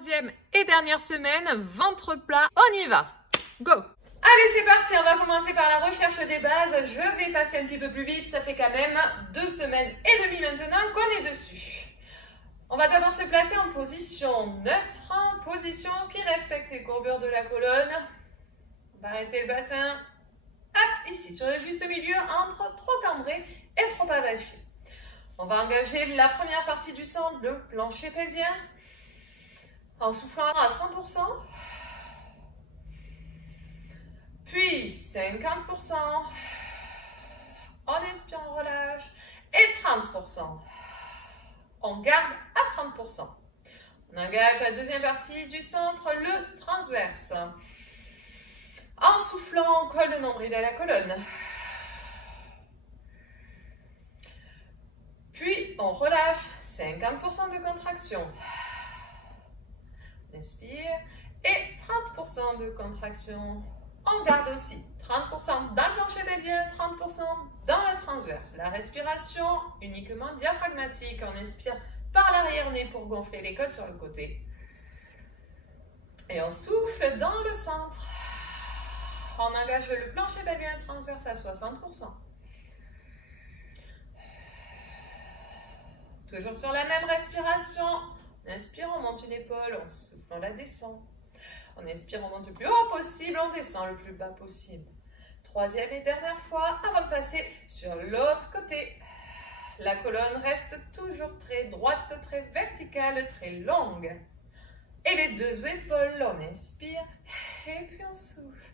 Troisième et dernière semaine, ventre plat, on y va. Go! Allez, c'est parti, on va commencer par la recherche des bases. Je vais passer un petit peu plus vite, ça fait quand même 2 semaines et demie maintenant qu'on est dessus. On va d'abord se placer en position neutre, en position qui respecte les courbures de la colonne. On va arrêter le bassin, hop, ici, sur le juste milieu, entre trop cambré et trop avaché. On va engager la première partie du centre, le plancher pelvien, en soufflant à 100%. Puis 50%. On inspire, on relâche. Et 30%. On garde à 30%. On engage la deuxième partie du centre, le transverse. En soufflant, on colle le nombril à la colonne. Puis, on relâche 50% de contraction. On inspire. Et 30% de contraction. On garde aussi 30% dans le plancher pelvien, 30% dans la transverse. La respiration uniquement diaphragmatique. On inspire par l'arrière-nez pour gonfler les côtes sur le côté. Et on souffle dans le centre. On engage le plancher pelvien transverse à 60%. Toujours sur la même respiration. On inspire, on monte une épaule, on souffle, on la descend. On inspire, on monte le plus haut possible, on descend le plus bas possible. Troisième et dernière fois avant de passer sur l'autre côté. La colonne reste toujours très droite, très verticale, très longue. Et les deux épaules, on inspire et puis on souffle.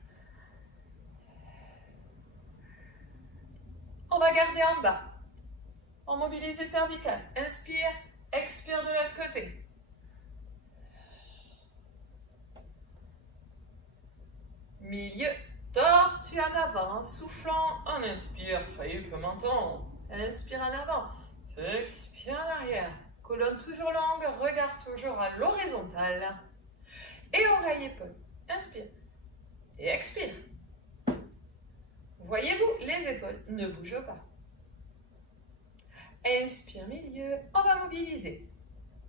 On va garder en bas. On mobilise les cervicales. Inspire, expire de l'autre côté. Milieu, tortue en avant, soufflant, on inspire, trahit le menton, inspire en avant, expire en arrière, colonne toujours longue, regard toujours à l'horizontale, et oreille épaule, inspire, et expire. Voyez-vous, les épaules ne bougent pas. Inspire milieu, on va mobiliser,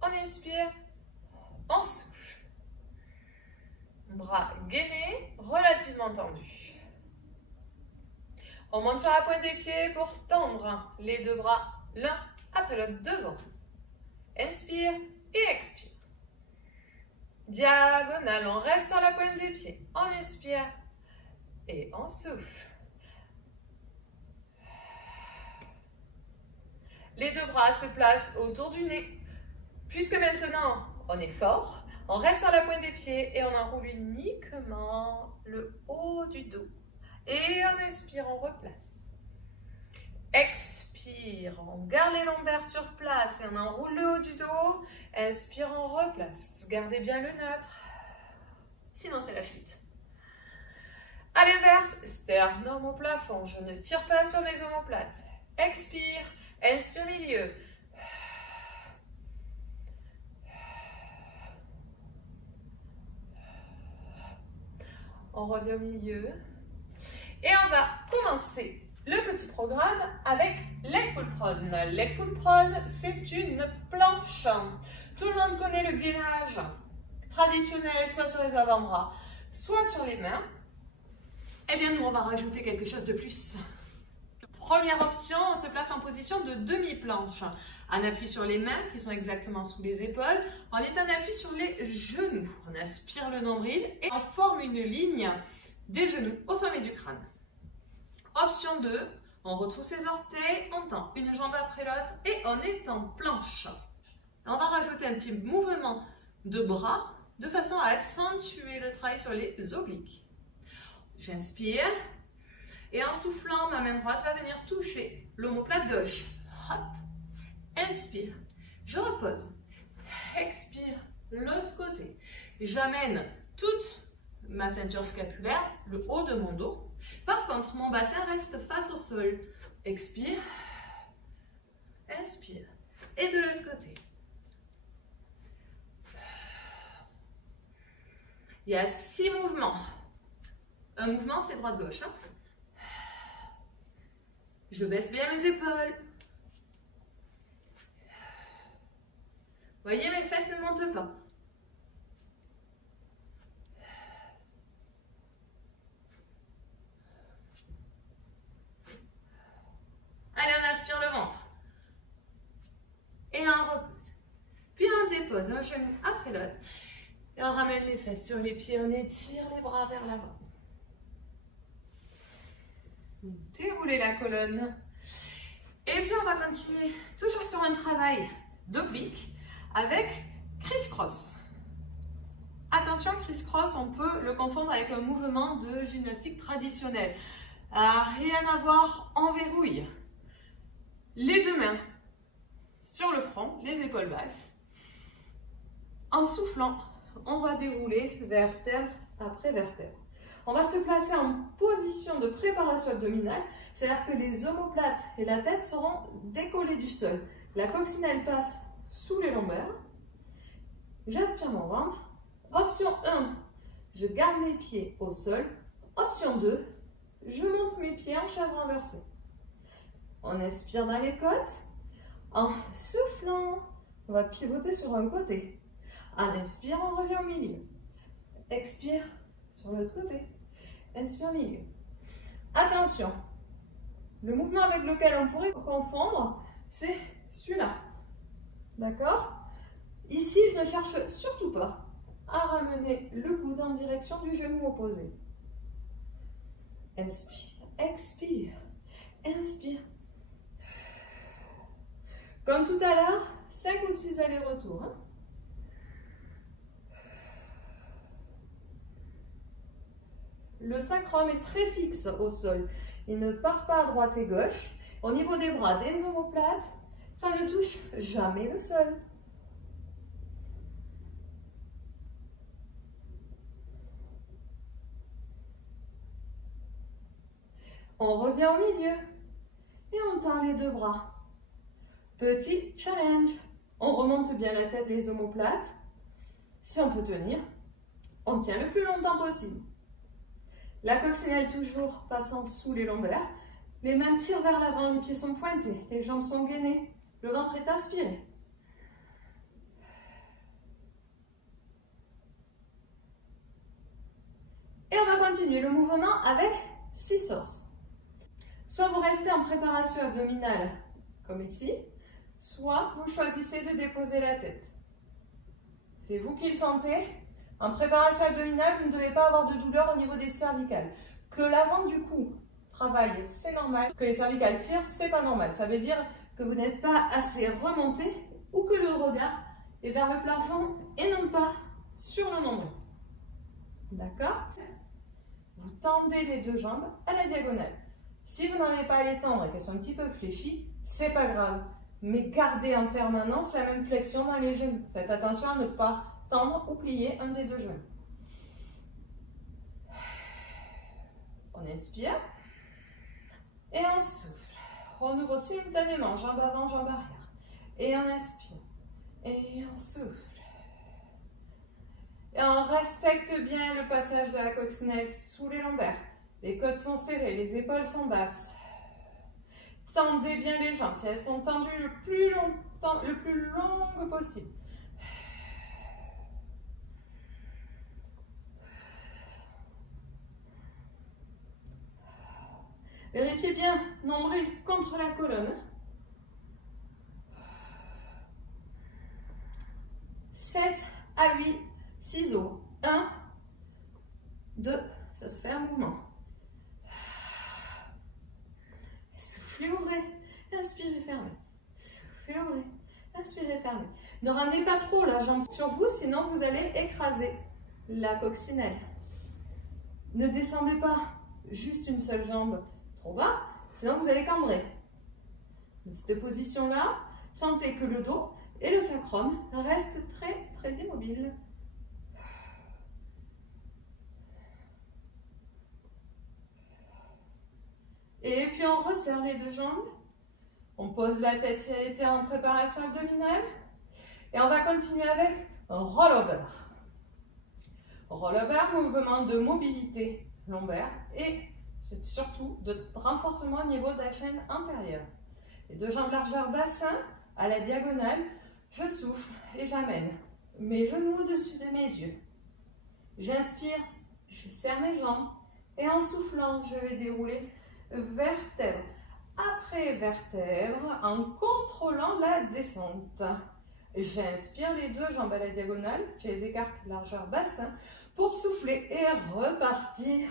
on inspire, on souffle. Bras gainés, relativement tendus. On monte sur la pointe des pieds pour tendre les deux bras l'un après l'autre devant. Inspire et expire. Diagonale, on reste sur la pointe des pieds. On inspire et on souffle. Les deux bras se placent autour du nez. Puisque maintenant on est fort, on reste sur la pointe des pieds et on enroule uniquement le haut du dos. Et on inspire, on replace. Expire, on garde les lombaires sur place et on enroule le haut du dos. Inspire, on replace. Gardez bien le neutre. Sinon, c'est la chute. À l'inverse, sternum au plafond. Je ne tire pas sur mes omoplates. Expire, inspire milieu. On revient au milieu. Et on va commencer le petit programme avec leg pull prone. Leg pull prone, c'est une planche. Tout le monde connaît le gainage traditionnel, soit sur les avant-bras, soit sur les mains. Eh bien, nous, on va rajouter quelque chose de plus. Première option, on se place en position de demi-planche. Un appui sur les mains qui sont exactement sous les épaules. On est en appui sur les genoux. On aspire le nombril et on forme une ligne des genoux au sommet du crâne. Option 2, on retrouve ses orteils, on tend une jambe après l'autre et on est en planche. On va rajouter un petit mouvement de bras de façon à accentuer le travail sur les obliques. J'inspire. Et en soufflant, ma main droite va venir toucher l'omoplate gauche. Hop. Inspire. Je repose. Expire. L'autre côté. J'amène toute ma ceinture scapulaire, le haut de mon dos. Par contre, mon bassin reste face au sol. Expire. Inspire. Et de l'autre côté. Il y a 6 mouvements. Un mouvement, c'est droite-gauche. Hein? Je baisse bien mes épaules. Voyez, mes fesses ne montent pas. Et on repose. Puis on dépose un genou après l'autre. Et on ramène les fesses sur les pieds, on étire les bras vers l'avant. Déroulez la colonne. Et puis on va continuer toujours sur un travail d'oblique avec criss-cross. Attention, criss-cross, on peut le confondre avec un mouvement de gymnastique traditionnelle. Rien à voir, en verrouille. Les deux mains sur le front, les épaules basses. En soufflant, on va dérouler vertèbre après vertèbre. On va se placer en position de préparation abdominale, c'est-à-dire que les omoplates et la tête seront décollées du sol. La coccinelle passe sous les lombaires. J'aspire mon ventre. Option 1, je garde mes pieds au sol. Option 2, je monte mes pieds en chaise renversée. On inspire dans les côtes. En soufflant, on va pivoter sur un côté. En inspire, on revient au milieu. Expire sur l'autre côté. Inspire milieu. Attention, le mouvement avec lequel on pourrait confondre, c'est celui-là. D'accord? Ici, je ne cherche surtout pas à ramener le coude en direction du genou opposé. Inspire, expire, inspire. Comme tout à l'heure, 5 ou 6 allers-retours. Hein? Le sacrum est très fixe au sol. Il ne part pas à droite et gauche. Au niveau des bras, des omoplates, ça ne touche jamais le sol. On revient au milieu et on tend les deux bras. Petit challenge. On remonte bien la tête des omoplates. Si on peut tenir, on tient le plus longtemps possible. La coccinelle toujours passant sous les lombaires. Les mains tirent vers l'avant, les pieds sont pointés, les jambes sont gainées, le ventre est aspiré. Et on va continuer le mouvement avec scissors. Soit vous restez en préparation abdominale, comme ici, soit vous choisissez de déposer la tête. C'est vous qui le sentez. En préparation abdominale, vous ne devez pas avoir de douleur au niveau des cervicales. Que l'avant du cou travaille, c'est normal. Que les cervicales tirent, c'est pas normal. Ça veut dire que vous n'êtes pas assez remonté ou que le regard est vers le plafond et non pas sur le nombril. D'accord? Vous tendez les deux jambes à la diagonale. Si vous n'en avez pas à les tendre et qu'elles sont un petit peu fléchies, c'est pas grave. Mais gardez en permanence la même flexion dans les genoux. Faites attention à ne pas tendre ou plier un des deux genoux. On inspire et on souffle. On ouvre simultanément, jambes avant, jambes arrière. Et on inspire et on souffle. Et on respecte bien le passage de la coccinelle sous les lombaires. Les côtes sont serrées, les épaules sont basses. Tendez bien les jambes, si elles sont tendues le plus long possible. Vérifiez bien, nombril contre la colonne. 7 à 8 ciseaux. 1, 2, ça se fait un mouvement. Soufflez, ouvrez, inspirez, fermez. Soufflez, ouvrez, inspirez, fermez. Ne ramenez pas trop la jambe sur vous, sinon vous allez écraser la coccinelle. Ne descendez pas juste une seule jambe trop bas, sinon vous allez cambrer. Dans cette position-là, sentez que le dos et le sacrum restent très immobiles. Et puis on resserre les deux jambes. On pose la tête si elle était en préparation abdominale. Et on va continuer avec rollover. Rollover, mouvement de mobilité lombaire et surtout de renforcement au niveau de la chaîne antérieure. Les deux jambes largeur bassin à la diagonale. Je souffle et j'amène mes genoux au-dessus de mes yeux. J'inspire, je serre mes jambes et en soufflant, je vais dérouler vertèbre après vertèbre en contrôlant la descente. J'inspire les deux jambes à la diagonale, je les écarte largeur bassin pour souffler et repartir.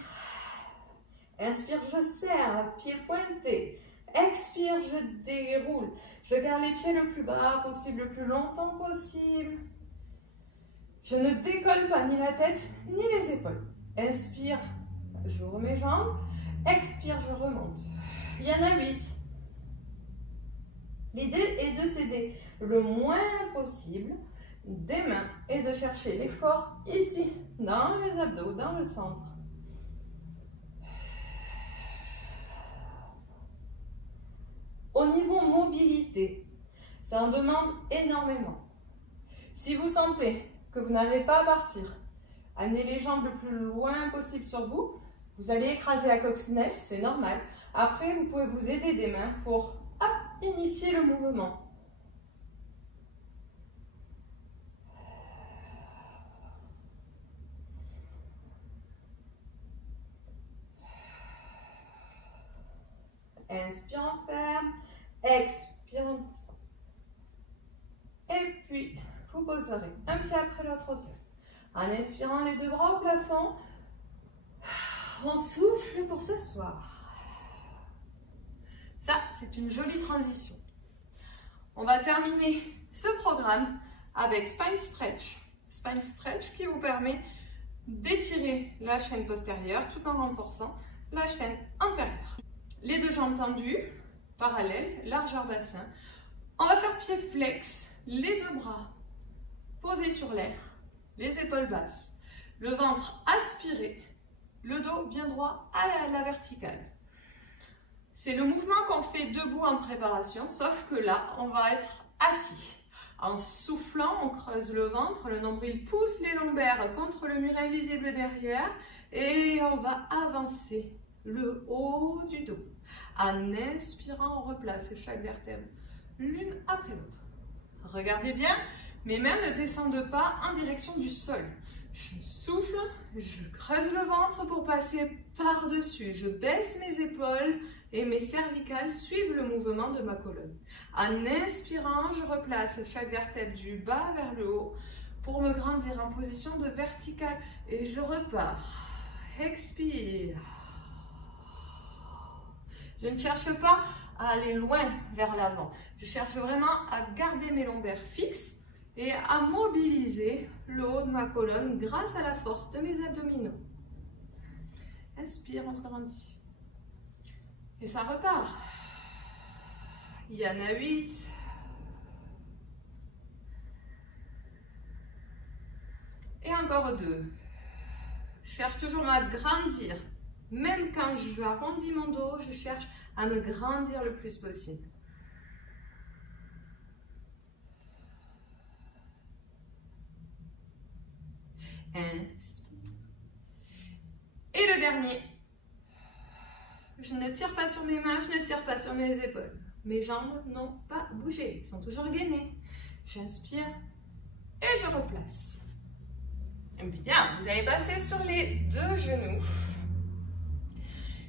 Inspire, je serre, pied pointé. Expire, je déroule. Je garde les pieds le plus bas possible, le plus longtemps possible. Je ne décolle pas ni la tête ni les épaules. Inspire, j'ouvre mes jambes. Expire, je remonte. Il y en a 8. L'idée est de s'aider le moins possible des mains et de chercher l'effort ici, dans les abdos, dans le centre. Au niveau mobilité, ça en demande énormément. Si vous sentez que vous n'arrivez pas à partir, amenez les jambes le plus loin possible sur vous, vous allez écraser la coccinelle, c'est normal. Après, vous pouvez vous aider des mains pour initier le mouvement. Inspire, on ferme. Expire, on descend. Et puis, vous poserez un pied après l'autre au sol. En inspirant les deux bras au plafond, on souffle pour s'asseoir. Ça, c'est une jolie transition. On va terminer ce programme avec Spine Stretch. Spine Stretch qui vous permet d'étirer la chaîne postérieure tout en renforçant la chaîne antérieure. Les deux jambes tendues, parallèles, largeur bassin. On va faire pied flex, les deux bras posés sur l'air, les épaules basses, le ventre aspiré, le dos bien droit à la verticale. C'est le mouvement qu'on fait debout en préparation, sauf que là, on va être assis. En soufflant, on creuse le ventre, le nombril pousse les lombaires contre le mur invisible derrière et on va avancer le haut du dos. En inspirant, on replace chaque vertèbre l'une après l'autre. Regardez bien, mes mains ne descendent pas en direction du sol. Je souffle, je creuse le ventre pour passer par-dessus. Je baisse mes épaules et mes cervicales suivent le mouvement de ma colonne. En inspirant, je replace chaque vertèbre du bas vers le haut pour me grandir en position de verticale. Et je repars. Expire. Je ne cherche pas à aller loin vers l'avant. Je cherche vraiment à garder mes lombaires fixes et à mobiliser le haut de ma colonne grâce à la force de mes abdominaux. Inspire, on se grandit. Et ça repart. Il y en a 8. Et encore 2. Je cherche toujours à grandir. Même quand je arrondis mon dos, je cherche à me grandir le plus possible. Inspire. Et le dernier. Je ne tire pas sur mes mains, je ne tire pas sur mes épaules. Mes jambes n'ont pas bougé, elles sont toujours gainées. J'inspire et je replace. Bien, vous allez passer sur les deux genoux.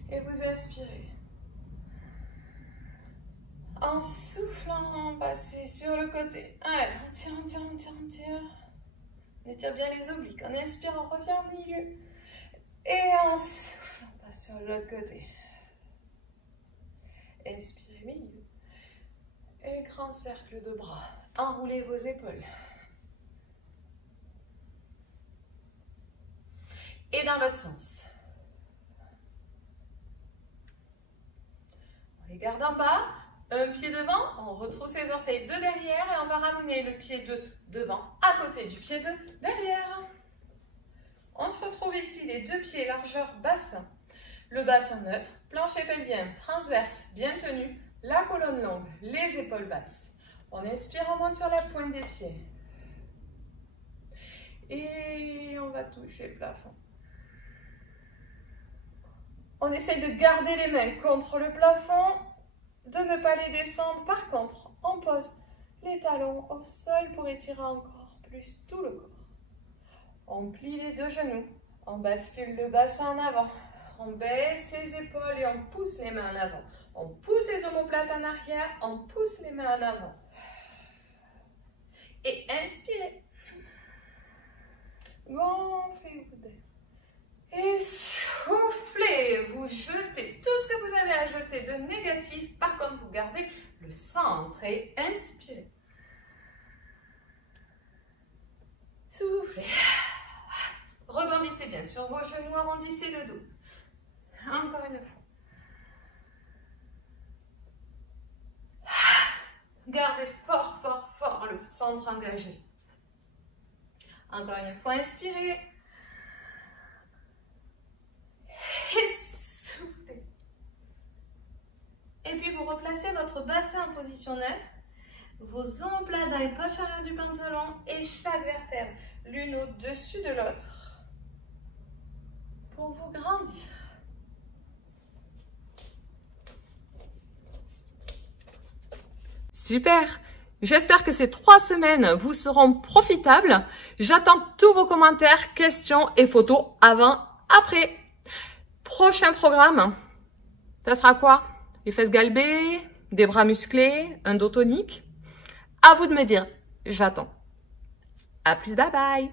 Et vous inspirez. En soufflant, passez sur le côté. Allez, on tire, on tire, on tire, on tire. On étire bien les obliques. En inspirant, on revient au milieu. Et en soufflant, on passe sur l'autre côté. Inspirez, milieu. Et grand cercle de bras. Enroulez vos épaules. Et dans l'autre sens. On les garde en bas. Un pied devant, on retrousse les orteils de derrière et on va ramener le pied de devant à côté du pied de derrière. On se retrouve ici, les deux pieds largeur bassin. Le bassin neutre, plancher pelvien transverse, bien tenu, la colonne longue, les épaules basses. On inspire, on monte sur la pointe des pieds. Et on va toucher le plafond. On essaye de garder les mains contre le plafond, de ne pas les descendre. Par contre, on pose les talons au sol pour étirer encore plus tout le corps. On plie les deux genoux, on bascule le bassin en avant, On baisse les épaules et on pousse les mains en avant. On pousse les omoplates en arrière, on pousse les mains en avant. Et inspirez. Gonflez vos coudes. Et soufflez. Vous jetez tout ce que vous avez à jeter de négatif. Par contre, vous gardez le centre et inspirez. Soufflez. Rebondissez bien sur vos genoux, arrondissez le dos. Encore une fois. Gardez fort, fort, fort le centre engagé. Encore une fois, inspirez. Et soufflez. Et puis vous replacez votre bassin en position neutre. Vos omoplates dans les poches arrière du pantalon et chaque vertèbre l'une au-dessus de l'autre pour vous grandir. Super! J'espère que ces 3 semaines vous seront profitables. J'attends tous vos commentaires, questions et photos avant, après. Prochain programme, ça sera quoi? Les fesses galbées, des bras musclés, un dos tonique? À vous de me dire, j'attends. À plus, bye bye!